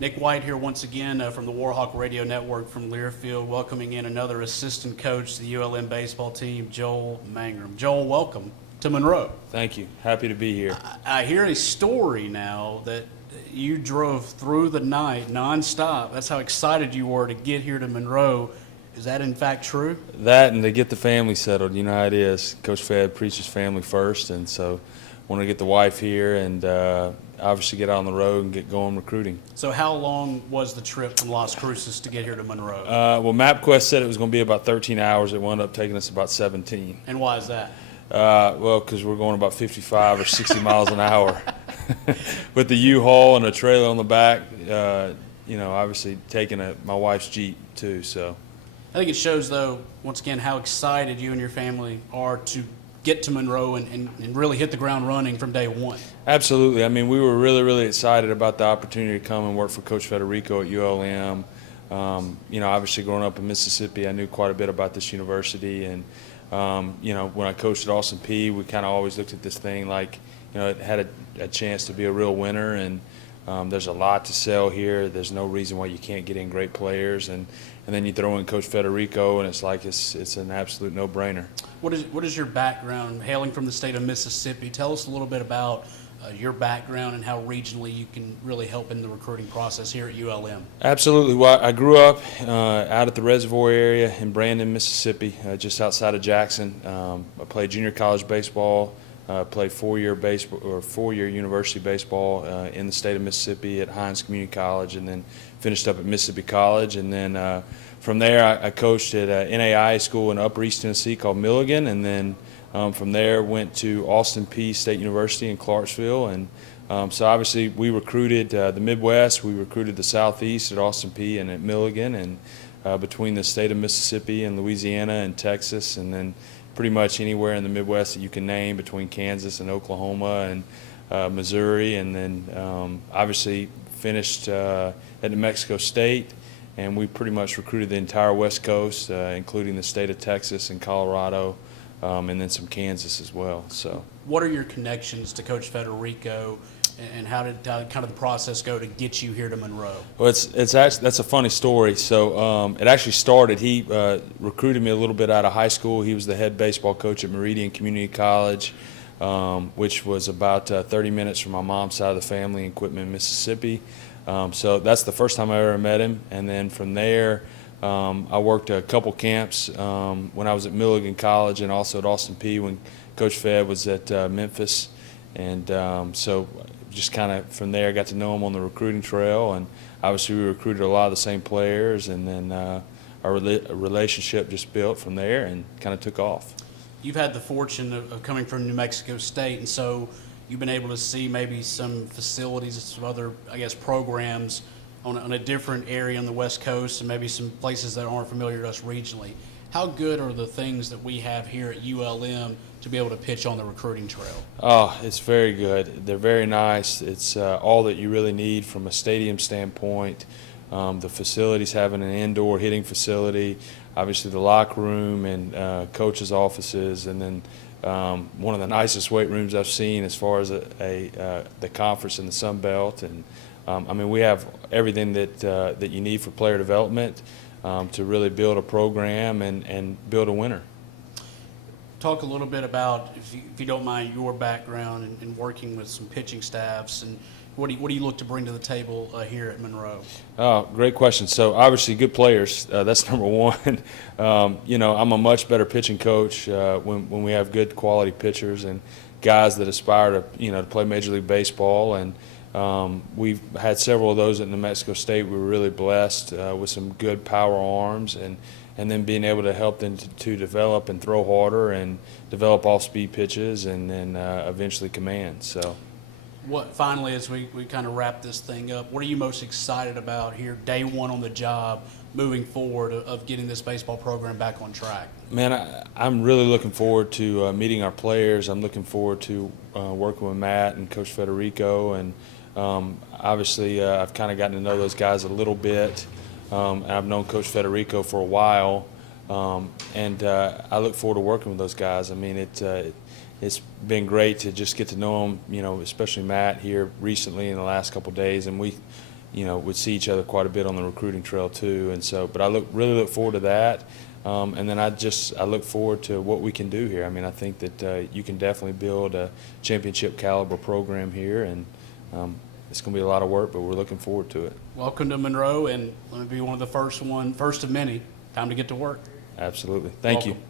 Nick White here once again from the Warhawk Radio Network from Learfield, welcoming in another assistant coach to the ULM baseball team, Joel Mangrum. Joel, welcome to Monroe. Thank you. Happy to be here. I hear a story now that you drove through the night nonstop. That's how excited you were to get here to Monroe. Is that in fact true? That and to get the family settled. You know how it is. Coach Fed preaches family first, and so wanted to get the wife here and obviously get out on the road and get going recruiting. So how long was the trip from Las Cruces to get here to Monroe? Well, MapQuest said it was going to be about 13 hours. It wound up taking us about 17. And why is that? Well, because we're going about 55 or 60 miles an hour with the U-Haul and a trailer on the back. Obviously taking my wife's Jeep too. So I think it shows, though, once again, how excited you and your family are to get to Monroe and really hit the ground running from day one. Absolutely. I mean, we were really, really excited about the opportunity to come and work for Coach Federico at ULM. Obviously growing up in Mississippi, I knew quite a bit about this university. And, when I coached at Austin Peay, we kind of always looked at this thing like, it had a chance to be a real winner. And there's a lot to sell here. There's no reason why you can't get in great players. And then you throw in Coach Federico, and it's like it's an absolute no-brainer. What is your background, hailing from the state of Mississippi? Tell us a little bit about your background and how regionally you can really help in the recruiting process here at ULM. Absolutely. Well, I grew up out at the Reservoir area in Brandon, Mississippi, just outside of Jackson. I played junior college baseball. Played four-year university baseball in the state of Mississippi at Hines Community College, and then finished up at Mississippi College. And then from there, I coached at NAI school in Upper East Tennessee called Milligan, and then from there went to Austin Peay State University in Clarksville. And so obviously we recruited the Midwest, we recruited the Southeast at Austin Peay and at Milligan, and between the state of Mississippi and Louisiana and Texas, and then pretty much anywhere in the Midwest that you can name between Kansas and Oklahoma and Missouri, and then obviously finished at New Mexico State, and we pretty much recruited the entire West Coast, including the state of Texas and Colorado, and then some Kansas as well. So, what are your connections to Coach Federico, and how did kind of the process go to get you here to Monroe? Well, it's actually, that's a funny story. So it actually started. He recruited me a little bit out of high school. He was the head baseball coach at Meridian Community College, which was about 30 minutes from my mom's side of the family in Quitman, Mississippi. So that's the first time I ever met him. And then from there, I worked a couple camps when I was at Milligan College and also at Austin Peay when Coach Fed was at Memphis. And so just kind of from there got to know him on the recruiting trail, and obviously we recruited a lot of the same players, and then our relationship just built from there and kind of took off. You've had the fortune of coming from New Mexico State, and so you've been able to see maybe some facilities, some other, programs on a different area on the West Coast, and maybe some places that aren't familiar to us regionally. How good are the things that we have here at ULM to be able to pitch on the recruiting trail? Oh, it's very good. They're very nice. It's all that you really need from a stadium standpoint. The facilities, having an indoor hitting facility, obviously the locker room and coaches' offices, and then one of the nicest weight rooms I've seen as far as the conference in the Sun Belt. And we have everything that you need for player development to really build a program and build a winner. Talk a little bit about, if you don't mind, your background in working with some pitching staffs, and what do you look to bring to the table here at Monroe? Oh, great question. So obviously good players, that's number one. I'm a much better pitching coach when we have good quality pitchers and guys that aspire to play Major League Baseball, and we've had several of those at New Mexico State. We were really blessed with some good power arms, and then being able to help them to develop and throw harder and develop off-speed pitches, and then eventually command. So, finally, as we kind of wrap this thing up, what are you most excited about here, day one on the job, moving forward, of getting this baseball program back on track? Man, I'm really looking forward to meeting our players. I'm looking forward to working with Matt and Coach Federico, and obviously I've kind of gotten to know those guys a little bit. I've known Coach Federico for a while, and I look forward to working with those guys. I mean, it's been great to just get to know them, especially Matt here recently in the last couple of days, and we would see each other quite a bit on the recruiting trail too. And so, but I really look forward to that. And then I look forward to what we can do here. I mean, I think that you can definitely build a championship caliber program here, and it's going to be a lot of work, but we're looking forward to it. Welcome to Monroe, and let me be one of the first of many. Time to get to work. Absolutely. Thank you. Welcome.